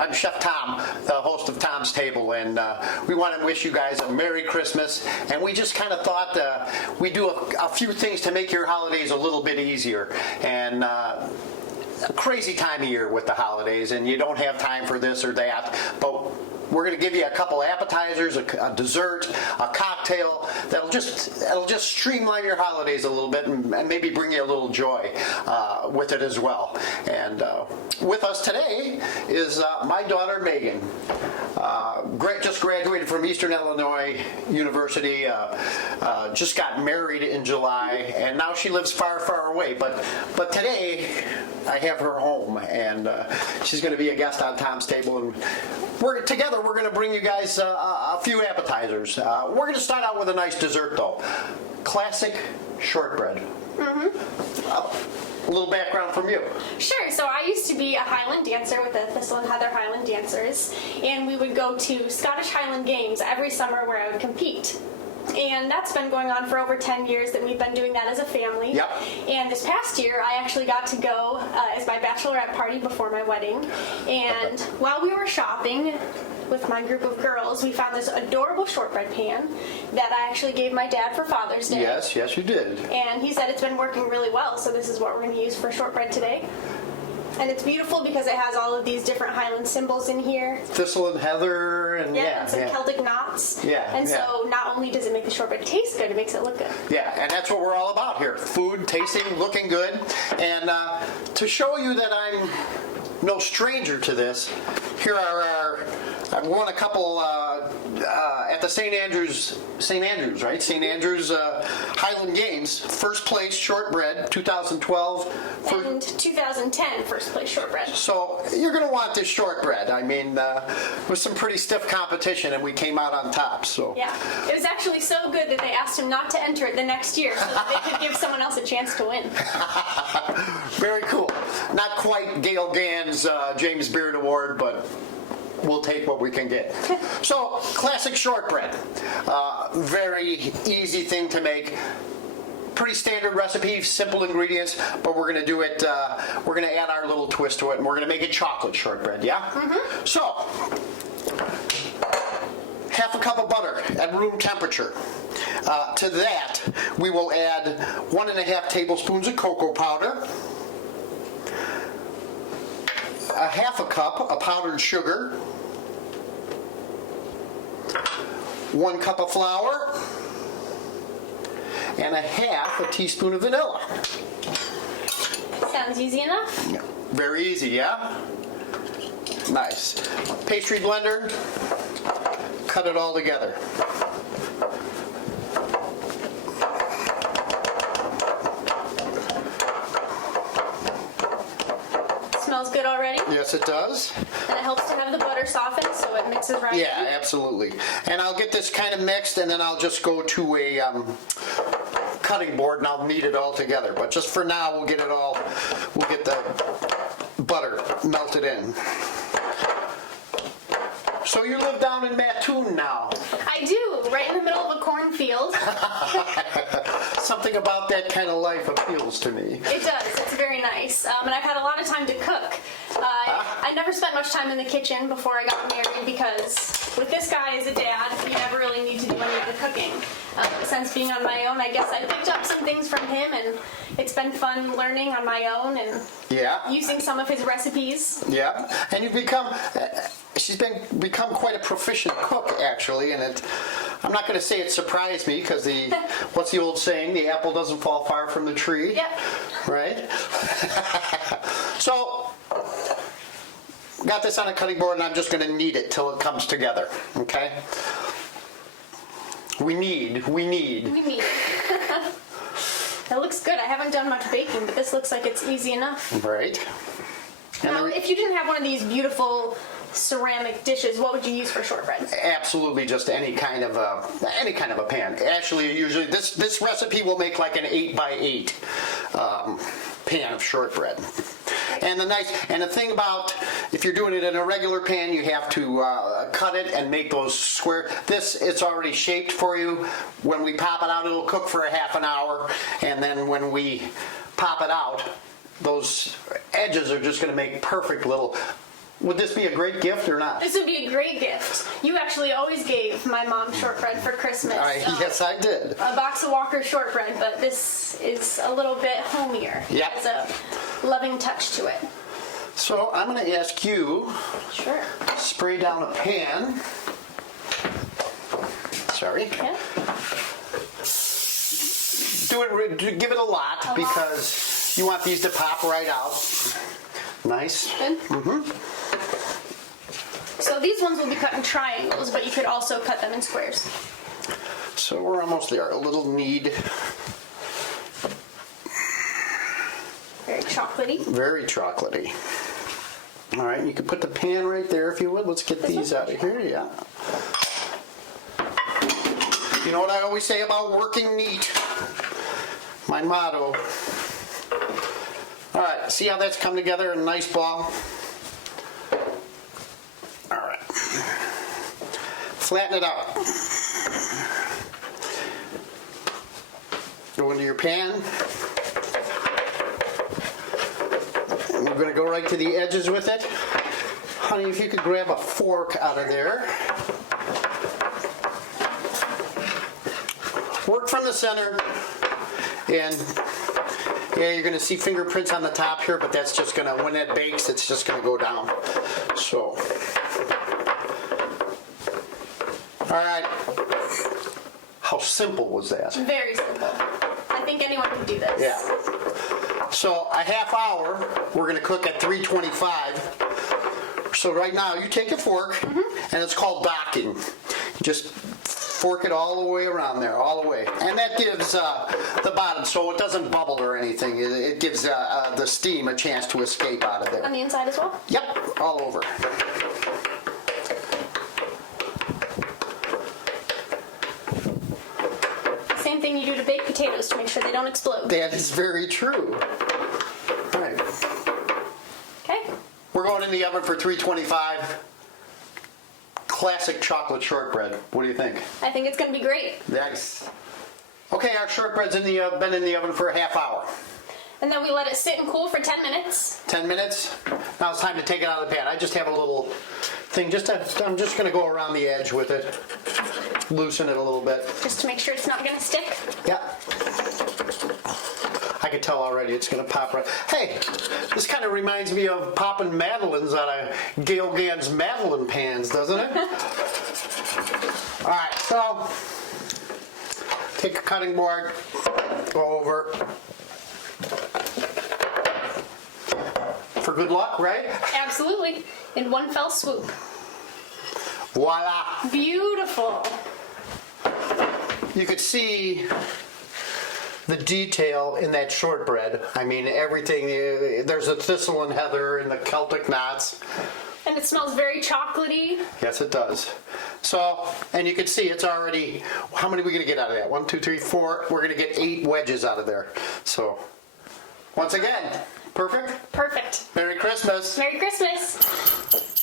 I'm Chef Tom, the host of Tom's Table, and we want to wish you guys a Merry Christmas. And we just kind of thought we'd do a few things to make your holidays a little bit easier. And a crazy time of year with the holidays, and you don't have time for this or that, but we're going to give you a couple appetizers, a dessert, a cocktail that'll just streamline your holidays a little bit and maybe bring you a little joy with it as well. And with us today is my daughter Megan. Just graduated from Eastern Illinois University, just got married in July, and now she lives far, far away. But today I have her home, and she's going to be a guest on Tom's Table, and we're going to bring you guys a few appetizers. We're going to start out with a nice dessert, though. Classic shortbread. A little background from you. Sure. So I used to be a Highland dancer with the Thistle and Heather Highland Dancers, and we would go to Scottish Highland Games every summer where I would compete. And that's been going on for over 10 years that we've been doing that as a family. Yep. And this past year, I actually got to go as my bachelorette party before my wedding. And while we were shopping with my group of girls, we found this adorable shortbread pan that I actually gave my dad for Father's Day. Yes, you did. And he said it's been working really well, so this is what we're going to use for shortbread today. And it's beautiful because it has all of these different Highland symbols in here. Thistle and heather, and and some Celtic knots. So not only does it make the shortbread taste good, it makes it look good. Yeah, and that's what we're all about here. Food, tasting, looking good. And to show you that I'm no stranger to this, here are I've won a couple at the St. Andrews, right? St. Andrews Highland Games. First place shortbread, 2012. And 2010 first place shortbread. So you're going to want this shortbread. I mean, with some pretty stiff competition, and we came out on top. So yeah, it was actually so good that they asked him not to enter it the next year so that they could give someone else a chance to win. Very cool. Not quite Gail Gann's James Beard Award, but we'll take what we can get. So, classic shortbread. Very easy thing to make. Pretty standard recipe, simple ingredients, but we're going to do it, we're going to add our little twist to it, and we're going to make it chocolate shortbread, yeah? Mm-hmm. So, half a cup of butter at room temperature. To that, we will add 1.5 tablespoons of cocoa powder, a half a cup of powdered sugar, 1 cup of flour, and a half a teaspoon of vanilla. Sounds easy enough. Yeah. Very easy, yeah? Nice. Pastry blender, cut it all together. Smells good already. Yes, it does. And it helps to have the butter soften so it mixes right in. Yeah, absolutely. And I'll get this kind of mixed, and then I'll just go to a cutting board and I'll knead it all together. But just for now, we'll get the butter melted in. So you live down in Mattoon now. I do, right in the middle of a cornfield. Something about that kind of life appeals to me. It does. It's very nice. And I've had a lot of time to cook. I never spent much time in the kitchen before I got married because with this guy as a dad, you never really need to do any of the cooking. Since being on my own, I guess I picked up some things from him, and it's been fun learning on my own and using some of his recipes. Yeah, and you've become... she's become quite a proficient cook, actually, and I'm not going to say it surprised me because what's the old saying? The apple doesn't fall far from the tree. Yep. Right? So, got this on a cutting board, and I'm just going to knead it till it comes together. Okay? We knead. It looks good. I haven't done much baking, but this looks like it's easy enough. Right. Now, if you didn't have one of these beautiful ceramic dishes, what would you use for shortbread? Absolutely, just any kind of a pan. Actually, usually this recipe will make like an 8x8 pan of shortbread. And the thing about if you're doing it in a regular pan, you have to cut it and make those square. It's already shaped for you. When we pop it out, it'll cook for a half an hour, and then when we pop it out, those edges are just going to make perfect little Would this be a great gift or not? This would be a great gift. You actually always gave my mom shortbread for Christmas. Yes, I did. A box of Walker shortbread, but this is a little bit homier. Yep. It has a loving touch to it. So I'm going to ask you, Sure. spray down a pan. Sorry. Yeah. Give it a lot because you want these to pop right out. Nice. Good. So these ones will be cut in triangles, but you could also cut them in squares. So we're almost there. A little knead. Very chocolatey. Very chocolatey. All right, you can put the pan right there if you would. Let's get these out of here. Yeah. You know what I always say about working neat? My motto. All right, see how that's come together in a nice ball? All right. Flatten it out. Go into your pan. And we're going to go right to the edges with it. Honey, if you could grab a fork out of there. Work from the center. And yeah, you're going to see fingerprints on the top here, but that's just going to, when that bakes, it's just going to go down. So, all right. How simple was that? Very simple. I think anyone can do this. Yeah. So a half hour, we're going to cook at 325. So right now, you take a fork, and it's called docking. You just fork it all the way around there, all the way. And that gives the bottom, so it doesn't bubble or anything. It gives the steam a chance to escape out of On there. the inside as well? Yep, all over. Same thing you do to baked potatoes to make sure they don't explode. That is very true. All right. Okay. We're going in the oven for 325. Classic chocolate shortbread. What do you think? I think it's going to be great. Nice. Okay, our shortbread's been in the oven for a half hour. And then we let it sit and cool for 10 minutes. 10 minutes. Now it's time to take it out of the pan. I just have a little thing. I'm just going to go around the edge with it. Loosen it a little bit. Just to make sure it's not going to stick. Yeah. I can tell already it's going to pop right. Hey, this kind of reminds me of popping Madeleines out of Gail Gann's Madeleine pans, doesn't it? All right, so take a cutting board, go over. For good luck, right? Absolutely. In one fell swoop. Voila. Beautiful. You could see the detail in that shortbread. I mean, everything, there's a thistle and heather and the Celtic knots. And it smells very chocolatey. Yes, it does. So, and you can see it's already, how many are we going to get out of that? 1, 2, 3, 4. We're going to get 8 wedges out of there. So, once again, perfect. Perfect. Merry Christmas. Merry Christmas.